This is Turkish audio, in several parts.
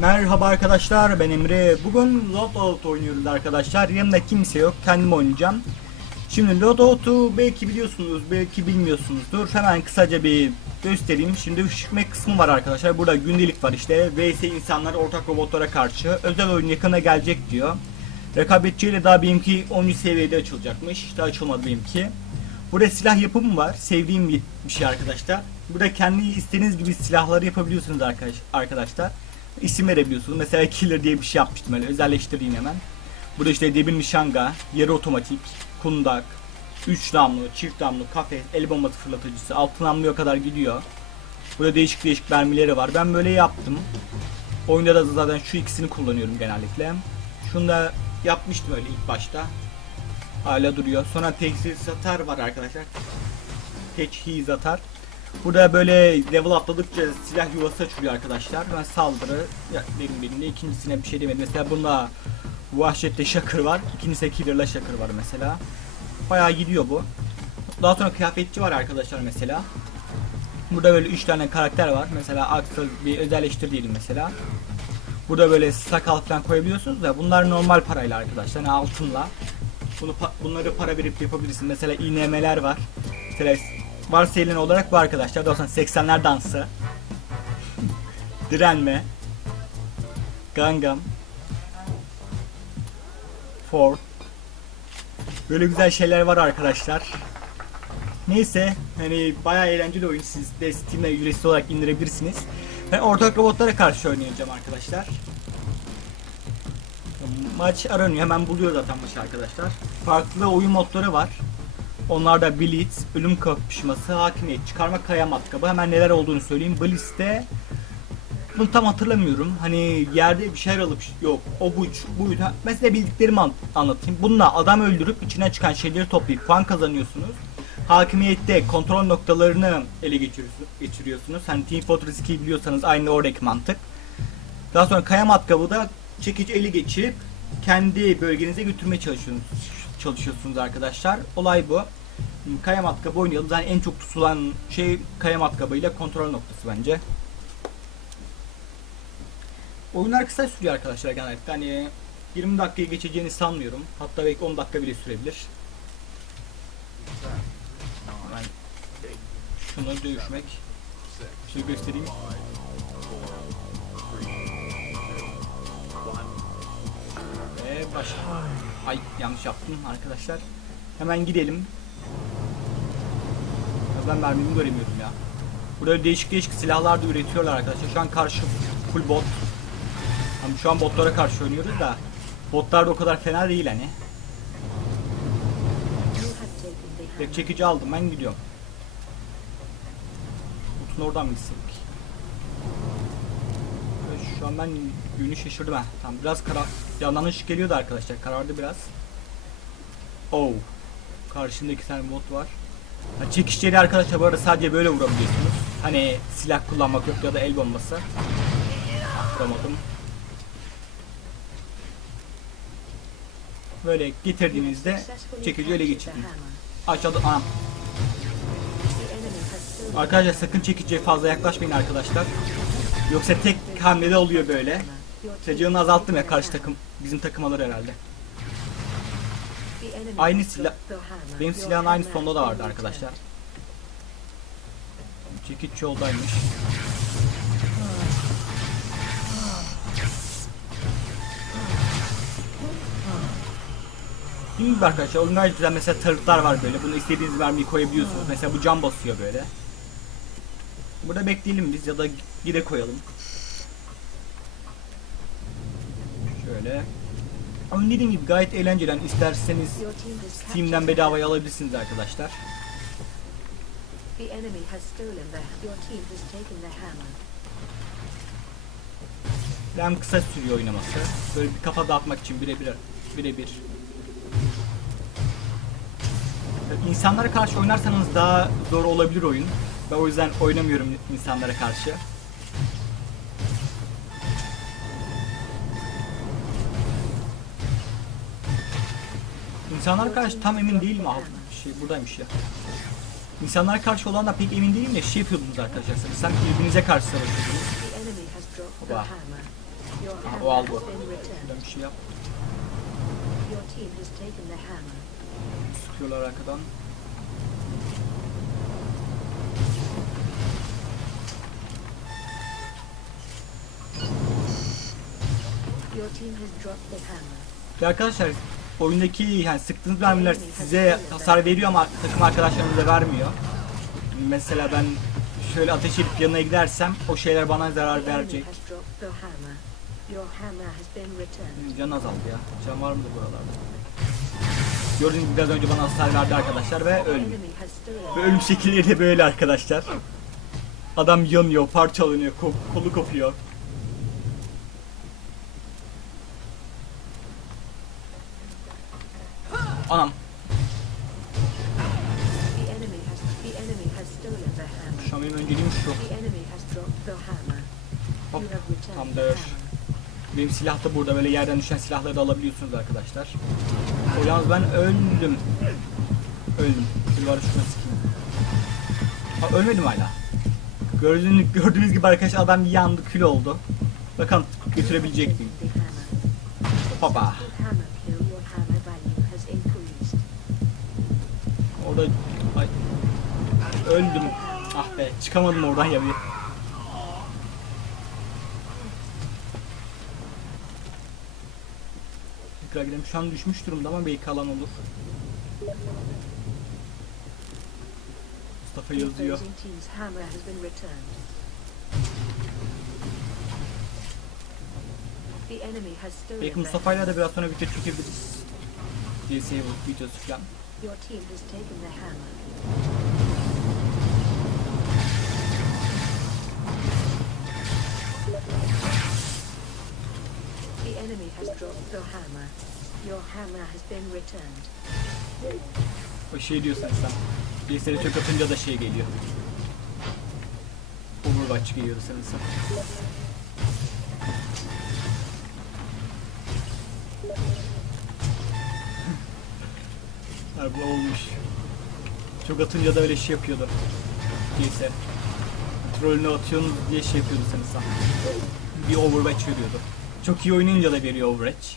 Merhaba arkadaşlar ben Emre. Bugün Loadout oynuyoruz arkadaşlar. Yanımda kimse yok. Kendim oynayacağım. Şimdi Loadout'u belki biliyorsunuz, belki bilmiyorsunuzdur. Hemen kısaca bir göstereyim. Şimdi ışıkme kısmı var arkadaşlar. Burada gündelik var işte. VS insanlar ortak robotlara karşı. Özel oyun yakına gelecek diyor. Rekabetçiyle daha benimki 13 seviyede açılacakmış. Daha açılmadı benimki. Burada silah yapımı var. Sevdiğim bir şey arkadaşlar. Burada kendi istediğiniz gibi silahları yapabiliyorsunuz arkadaş, arkadaşlar. İsim verebiliyorsunuz. Mesela killer diye bir şey yapmıştım öyle. Özelleştireyim hemen. Burada işte debir nişanga, yarı otomatik, kundak, 3 namlu, çift namlu, kafes, el bombası fırlatıcısı, altı namluya kadar gidiyor. Burada değişik değişik mermileri var. Ben böyle yaptım. Oyunda da zaten şu ikisini kullanıyorum genellikle. Şunu da yapmıştım öyle ilk başta. Hala duruyor. Sonra teçhizatlar var arkadaşlar. Teçhizatlar. Burada böyle level atladıkça silah yuvası açılıyor arkadaşlar. Ben saldırı ya, benim elimde ikincisine bir şey demedim. Mesela bunda vahşette şakır var. İkincisinde killer'la şakır var mesela. Bayağı gidiyor bu. Daha sonra kıyafetçi var arkadaşlar mesela. Burada böyle 3 tane karakter var. Mesela Axel bir özelleştir diyelim mesela. Burada böyle sakal falan koyabiliyorsunuz da bunlar normal parayla arkadaşlar. Yani altınla. Bunu pa- bunları para verip yapabilirsiniz. Mesela INM'ler var. Mesela varsayılan olarak bu arkadaşlar. 80'ler dansı. Direnme. Gangam. Ford. Böyle güzel şeyler var arkadaşlar. Neyse hani bayağı eğlenceli oyun. Siz de Steam'de ücretsiz olarak indirebilirsiniz. Ben ortak robotlara karşı oynayacağım arkadaşlar. Maç aranıyor. Hemen buluyor zaten maçı arkadaşlar. Farklı oyun modları var. Onlar da Blitz, ölüm kapışması, hakimiyet, çıkarma kaya matkabı. Hemen neler olduğunu söyleyeyim. Blitz'te bunu tam hatırlamıyorum. Hani yerde bir şeyler alıp yok o bu buydu. Mesela bildiklerimi an- anlatayım. Bununla adam öldürüp içine çıkan şeyleri toplayıp puan kazanıyorsunuz. Hakimiyette kontrol noktalarını ele geçiriyorsunuz. Hani Team Fortress 2'yi biliyorsanız aynı oradaki mantık. Daha sonra kaya matkabı da çekici eli geçirip kendi bölgenize götürmeye çalışıyorsunuz, çalışıyorsunuz arkadaşlar. Olay bu. Kaya matkabı oynayalım. Zaten en çok tutulan şey kaya matkabıyla kontrol noktası bence. Oyunlar kısa sürüyor arkadaşlar genellikle. Hani 20 dakikayı geçeceğini sanmıyorum. Hatta belki 10 dakika bile sürebilir. Hemen şunu dövüşmek. Şöyle göstereyim. Ve başla. Ay yanlış yaptım arkadaşlar. Hemen gidelim. Ben mermimi göremiyorum ya. Burada değişik değişik silahlar da üretiyorlar arkadaşlar. Şu an karşı full bot. Hani şu an botlara karşı oynuyoruz da botlar da o kadar fena değil hani. Tek çekici aldım ben gidiyorum. Botun oradan mı gitsek? Şu an ben yönü şaşırdım ha. Tamam biraz kara yandan ışık geliyordu arkadaşlar. Karardı biraz. Oh. Karşımda iki tane bot var. Ha, çekişleri arkadaşlar bu arada sadece böyle vurabiliyorsunuz. Hani silah kullanmak yok ya da el bombası. Vuramadım. Böyle getirdiğinizde çekici ele geçirin. Aşağıda anam. Arkadaşlar sakın çekiciye fazla yaklaşmayın arkadaşlar. Yoksa tek hamlede oluyor böyle. Secağını azalttım ya karşı takım. Bizim takım alır herhalde. Aynı silah. Benim silahın aynı sonda da vardı arkadaşlar. Çekiç yoldaymış. Değil mi arkadaşlar? Oyun gayet güzel. Mesela tarıklar var böyle. Bunu istediğiniz mermiyi koyabiliyorsunuz. Mesela bu cam basıyor böyle. Burada bekleyelim biz ya da gide koyalım. Şöyle. Ama dediğim gibi gayet eğlenceli. Yani isterseniz Steam'den bedavaya alabilirsiniz arkadaşlar. Hem kısa sürüyor oynaması. Böyle bir kafa dağıtmak için birebir birebir. Tabii İnsanlara karşı oynarsanız daha zor olabilir oyun. Ben o yüzden oynamıyorum insanlara karşı. İnsanlara karşı tam emin değilim abi. Şey buradaymış ya. İnsanlara karşı olan da pek emin değilim de şey yapıyordunuz arkadaşlar. Sanki birbirinize karşı savaşıyordunuz. Oba. Aha, o aldı. Şuradan bir şey yap. Sıkıyorlar arkadan. Ya arkadaşlar oyundaki yani sıktığınız mermiler size hasar veriyor ama takım arkadaşlarınıza vermiyor. Mesela ben şöyle ateş edip yanına gidersem o şeyler bana zarar verecek. Can azaldı ya. Can var mıdır buralarda? Gördüğünüz gibi biraz önce bana hasar verdi arkadaşlar ve öldü. Ve ölüm şekilleri de böyle arkadaşlar. Adam yanıyor, parçalanıyor, ko- kolu kopuyor. Anam, The enemy has the enemy has stolen the hammer. şu an benim önceliğim şu. The enemy has dropped the hammer. Hop, hammer. Benim silah da burada böyle yerden düşen silahları da alabiliyorsunuz arkadaşlar. O yalnız ben öldüm. Öldüm. Silvarı şuna sikeyim. Ha, ölmedim hala. Gördüğünüz, gördüğünüz gibi arkadaşlar adam yandı kül oldu. Bakalım götürebilecek miyim? The Orada ay, öldüm. Ah be çıkamadım oradan ya bir. Tekrar gidelim. Şu an düşmüş durumda ama belki alan olur. Mustafa yazıyor. Belki Mustafa'yla da biraz sonra video çekebiliriz. DS'ye bu videosu falan. Your team has taken the hammer. The enemy has dropped the hammer. Your hammer has been returned. O şey diyorsan sen. DS'ye çok atınca da şey geliyor. Overwatch geliyor sanırsam. Harbi olmuş. Çok atınca da öyle şey yapıyordu. DS. Trollünü atıyorsun diye şey yapıyordu sanırsam. Bir Overwatch veriyordu. Çok iyi oynayınca da veriyor Overwatch.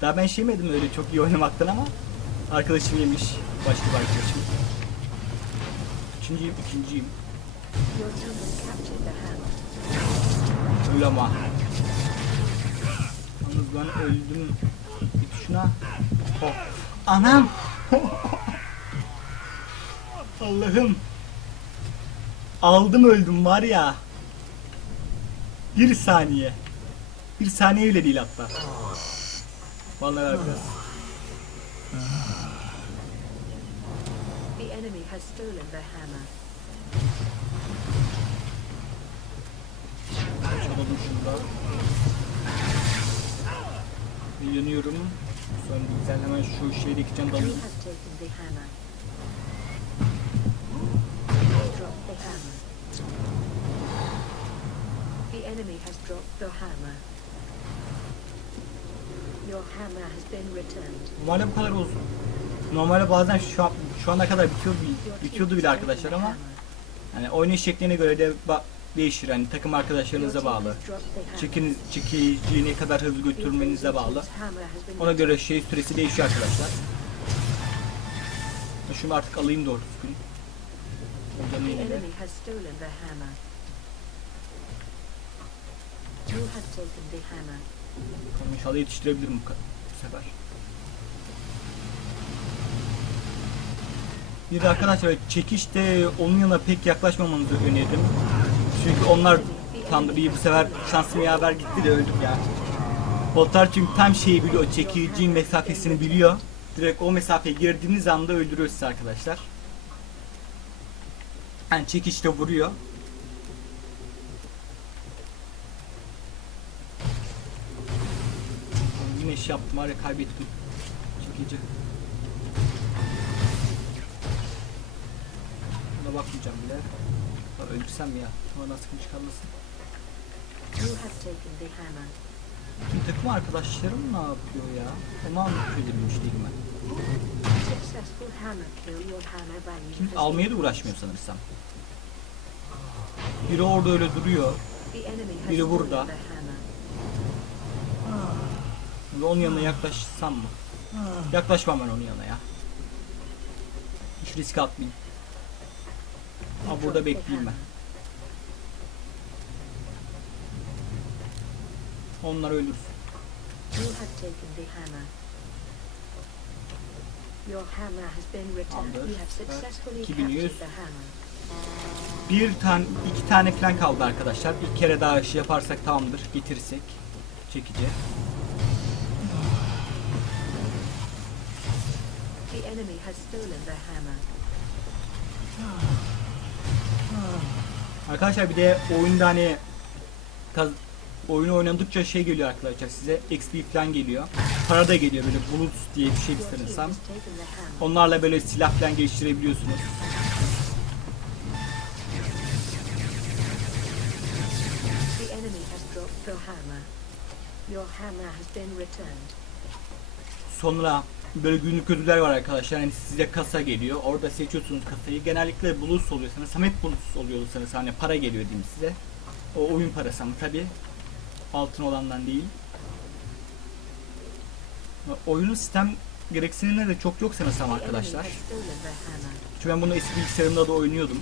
Daha ben şey yemedim öyle çok iyi oynamaktan ama arkadaşım yemiş. Başka bir arkadaşım. Üçüncüyüm, ikinciyim. Öyle ama. Yalnız ben öldüm. Bir tuşuna. Oh. Anam! Allah'ım. Aldım öldüm var ya. Bir saniye. Bir saniye bile değil hatta. Vallahi arkadaş. The enemy has stolen the hammer. Çalalım şunu da. Bir yanıyorum. Sonra güzel hemen şu şeydeki canı da You alayım. have taken the hammer. Drop the hammer. The enemy has dropped the hammer. Your hammer has been returned. Normalde bu kadar uzun. Normalde bazen şu an, şu ana kadar bitiyordu has bile arkadaşlar ama hani oynayış şekline göre de değişir. Hani takım arkadaşlarınıza bağlı. Çekiniz, çekiciliği ne kadar hızlı götürmenize bağlı. Ona göre şey süresi değişiyor arkadaşlar. Şunu artık alayım doğru düzgün. Bakalım İnşallah yetiştirebilirim bu, bu sefer. Bir de arkadaşlar çekişte onun yanına pek yaklaşmamanızı öneririm. Çünkü onlar bir bu sefer şansım yaver gitti de öldüm ya. Botlar çünkü tam şeyi biliyor, o çekicinin mesafesini biliyor. Direkt o mesafeye girdiğiniz anda öldürüyor sizi arkadaşlar. Yani çekişte vuruyor. Yine şey yaptım var ya kaybettim. Çekici. Buna bakmayacağım bile. Öldürsem ya. Bana sıkıntı hammer. Tüm takım arkadaşlarım ne yapıyor ya? Onu anlatıyor değil mi? Successful hammer kill. Your hammer value Kim has almaya da uğraşmıyor sanırsam. Biri orada öyle duruyor. Biri burada. Şimdi onun yanına yaklaşsam mı? Yaklaşmam ben onun yanına ya. Hiç risk atmayayım. Aa, burada bekleyeyim ben. Onlar ölürsün. You have taken the hammer. Your hammer has been returned. Tamamdır. You have successfully 2100. captured the hammer. Bir tane, iki tane falan kaldı arkadaşlar. İlk kere daha iş yaparsak tamamdır. Getirirsek. Çekici. The enemy has stolen the hammer. Arkadaşlar bir de oyunda hani oyunu oynadıkça şey geliyor arkadaşlar size XP falan geliyor. Para da geliyor böyle bulut diye bir şey sanırsam. Onlarla böyle silah falan geliştirebiliyorsunuz. Sonra böyle günlük ödüller var arkadaşlar. Hani size kasa geliyor. Orada seçiyorsunuz kasayı. Genellikle bulut oluyor sanırsam. Hep bulut oluyor sanırsam. Hani para geliyor diyeyim size. O oyun parası ama tabi. Altın olandan değil. Oyunun sistem gereksinimleri de çok yok sanırsam arkadaşlar. Çünkü ben bunu eski bilgisayarımda da oynuyordum.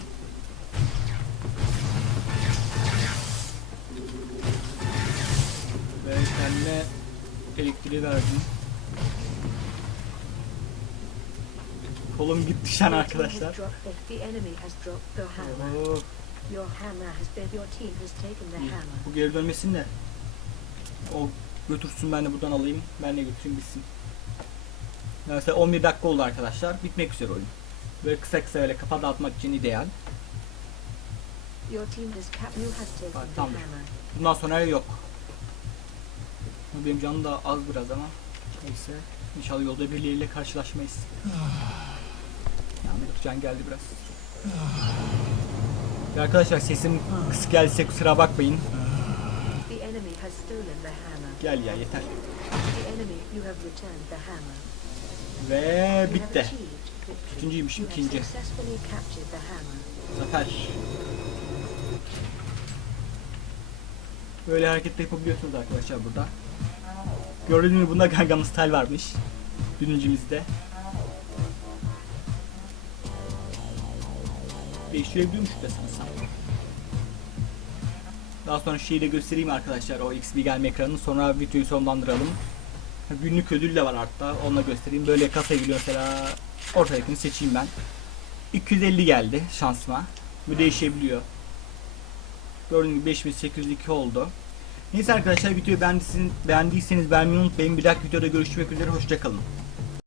Ve kendime elektriği verdim. Kolum gitti şu an Your team has arkadaşlar. dropped the, the enemy has dropped the hammer. Oh, Your hammer has been. Team has taken the hammer. bu geri dönmesin de. O götürsün ben de buradan alayım. Ben de götüreyim bitsin. Mesela 11 dakika oldu arkadaşlar. Bitmek üzere oyun. Böyle kısa kısa öyle kafa dağıtmak için ideal. Bak, tamamdır. Bundan sonra yok. Benim canım da az biraz ama neyse. İnşallah yolda birileriyle karşılaşmayız. Can geldi biraz. Ya arkadaşlar sesim kısık geldiyse kusura bakmayın. Gel ya yeter. Ve bitti. have ikinci. Zafer. Böyle hareket yapabiliyorsunuz arkadaşlar burada. Gördüğünüz gibi bunda Gangnam Style varmış. Birincimizde. Değiştirebiliyormuş da sanırsam. Daha sonra şeyi de göstereyim arkadaşlar o XP gelme ekranını sonra videoyu sonlandıralım. Günlük ödül de var hatta onunla göstereyim. Böyle kasa geliyor mesela ortadakini seçeyim ben. 250 geldi şansıma. Bu değişebiliyor. Gördüğünüz gibi 5802 oldu. Neyse arkadaşlar videoyu beğendiyseniz, beğendiyseniz beğenmeyi unutmayın. Bir dahaki videoda görüşmek üzere. Hoşçakalın.